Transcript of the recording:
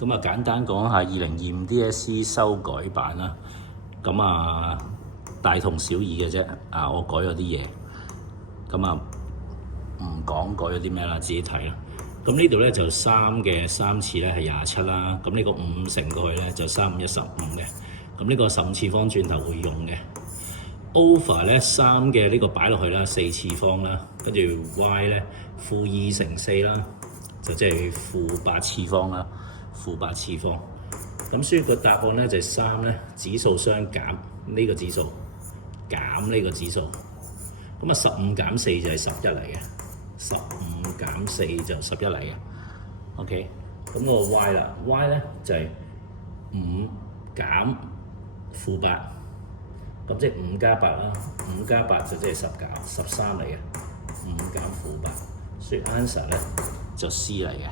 咁啊，簡單講下2025 DSE 修改版啦。咁啊，大同小異嘅啫。我改咗啲嘢。咁啊，唔講改咗啲咩啦，自己睇啦。咁呢度咧就3次咧係27啦。咁呢個5乘過去咧就3、5、15嘅。咁呢個15次方轉頭會用嘅。over 咧3嘅呢個擺落去啦，4次方啦。跟住 y 咧-2乘4啦，就即係-8次方啦。-8次方。咁所以個答案咧就係3咧，指數相減呢個指數，減呢個指數。咁啊15減4就係11嚟嘅，15減4就11嚟嘅。OK， 咁個 y 啦 ，y 咧就係5減-8，咁即係5加8啦，5加8就即係13嚟嘅，5減-8，所以 answer 咧就 C 嚟嘅。